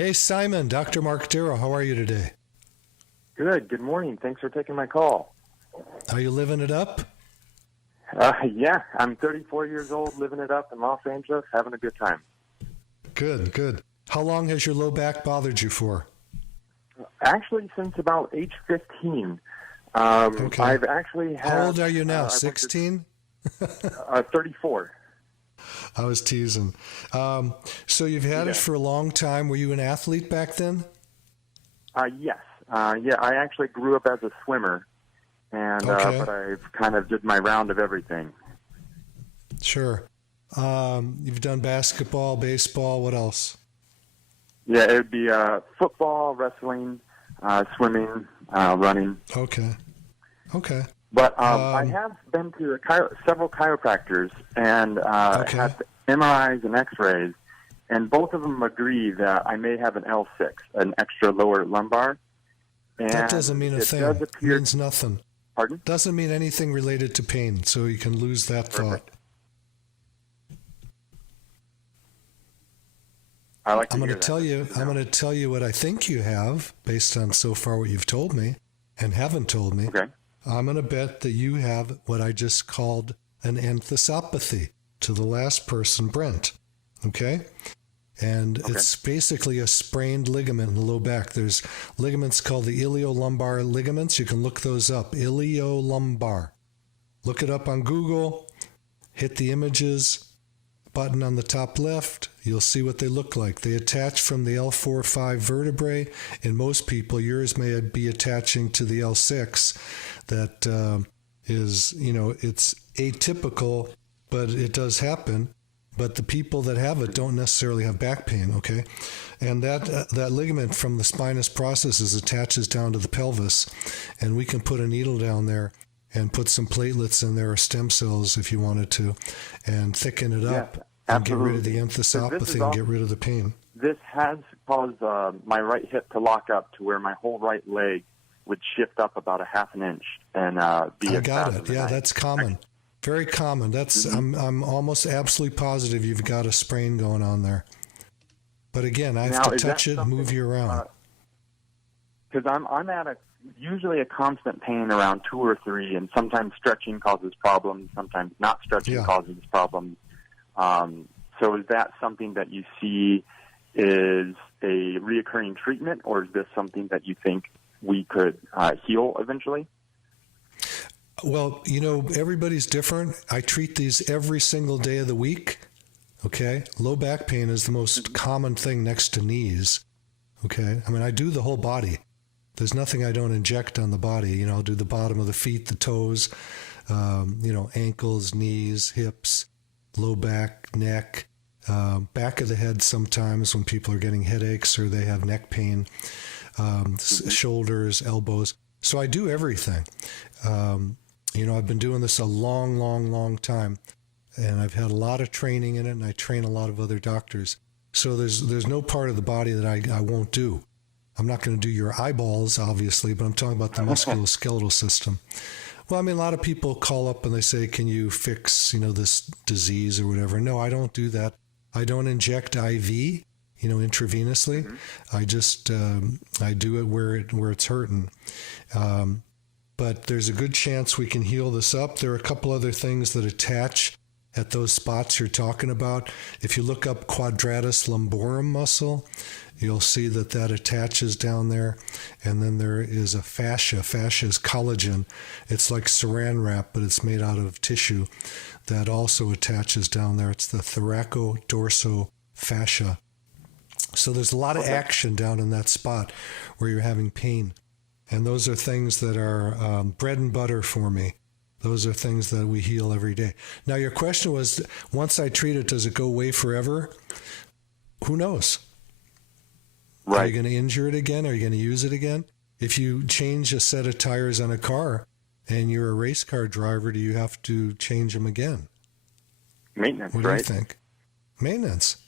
Hey, Simon, Dr. Mark Darrow, how are you today? Good. Good morning. Thanks for taking my call. Are you living it up? Yeah, I'm 34 years old, living it up in Los Angeles, having a good time. Good, good. How long has your low back bothered you for? Actually, since about age 15. Okay. I've actually had... How old are you now, 16? 34. I was teasing. So you've had it for a long time. Were you an athlete back then? Yes. Yeah, I actually grew up as a swimmer, and but I've kind of did my round of everything. Sure. You've done basketball, baseball, what else? Yeah, it would be football, wrestling, swimming, running. Okay. But I have been to several chiropractors and had MRIs and X-rays, and both of them agree that I may have an L6, an extra lower lumbar. And that doesn't mean a thing. It means nothing. Pardon? Doesn't mean anything related to pain, so you can lose that thought. I'm going to tell you what I think you have based on so far what you've told me and haven't told me. Okay. I'm going to bet that you have what I just called an enthesopathy to the last person, Brent. Okay? And it's basically a sprained ligament in the low back. There's ligaments called the iliolumbar ligaments. You can look those up. Iliolumbar. Look it up on Google. Hit the images button on the top left. You'll see what they look like. They attach from the L4-5 vertebrae. In most people, yours may be attaching to the L6. That is, it's atypical, but it does happen. But the people that have it don't necessarily have back pain, okay? And that ligament from the spinous processes attaches down to the pelvis, and we can put a needle down there and put some platelets in there or stem cells if you wanted to, and thicken it up and get rid of the enthesopathy and get rid of the pain. This has caused my right hip to lock up to where my whole right leg would shift up about a half an inch and be. I got it. Yeah, that's common. Very common. That's I'm almost absolutely positive you've got a sprain going on there. But again, I have to touch it, move you around. Because I'm at usually a constant pain around 2 or 3, and sometimes stretching causes problems, sometimes not stretching causes problems. So is that something that you see is a reoccurring treatment, or is this something that you think we could heal eventually? Well, everybody's different. I treat these every single day of the week, okay? Low back pain is the most common thing next to knees, okay? I mean, I do the whole body. There's nothing I don't inject on the body. I'll do the bottom of the feet, the toes, ankles, knees, hips, low back, neck, back of the head sometimes when people are getting headaches or they have neck pain, shoulders, elbows. So I do everything. I've been doing this a long, long, long time, and I've had a lot of training in it, and I train a lot of other doctors. So there's no part of the body that I won't do. I'm not going to do your eyeballs, obviously, but I'm talking about the musculoskeletal system. Well, I mean, a lot of people call up and they say, can you fix, this disease or whatever? No, I don't do that. I don't inject IV, intravenously. Mm-hmm. I just, I do it where it's hurting. But there's a good chance we can heal this up. There are a couple other things that attach at those spots you're talking about. If you look up quadratus lumborum muscle, you'll see that attaches down there. And then there is a fascia. Fascia is collagen. It's like saran wrap, but it's made out of tissue that also attaches down there. It's the thoracodorsofascia. So there's a lot of action down in that spot where you're having pain. And those are things that are bread and butter for me. Those are things that we heal every day. Now, your question was, once I treat it, does it go away forever? Who knows? Right. Are you going to injure it again? Are you going to use it again? If you change a set of tires on a car and you're a race car driver, do you have to change them again? Maintenance, what do you think? Maintenance.